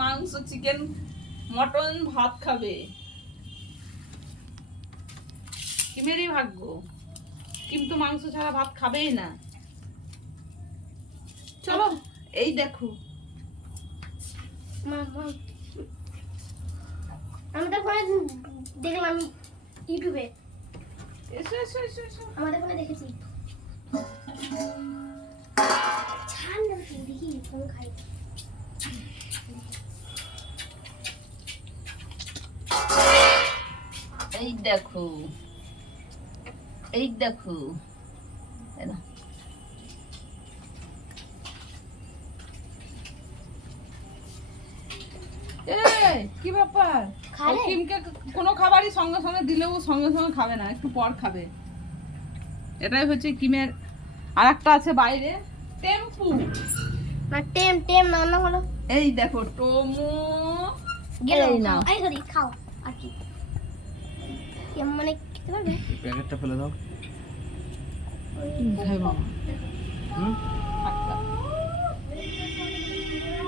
মাংস, chicken, mutton, ভাত খাবে। কিমেরই ভাগ্য, কিন্তু মাংস ছাড়া ভাত খাবেই না। চলো, এই দেখো আমাদের ফোনে দেখলাম ইউটিউবে, এসো এসো এসো এসো। আমাদের ফোনে দেখেছি। ছাড় না, দেখি কোন খাই। এই দেখো, এই দেখো, এই নাও। এই, কি ব্যাপার? খাবে? ও কিমকে কোনো খাবারই সঙ্গে সঙ্গে দিলেও সঙ্গে সঙ্গে খাবে না, একটু পর খাবে। এটাই হচ্ছে কিমের। আর একটা আছে বাইরে, টেম্পু। না টেম টেম না হলো। এই দেখো টোমো, গেল এই নাও। এই ধরি খাও। আর কি মানে খেতে পারবে? প্যাকেটটা ফেলে দাও। খাই বাবা। হুম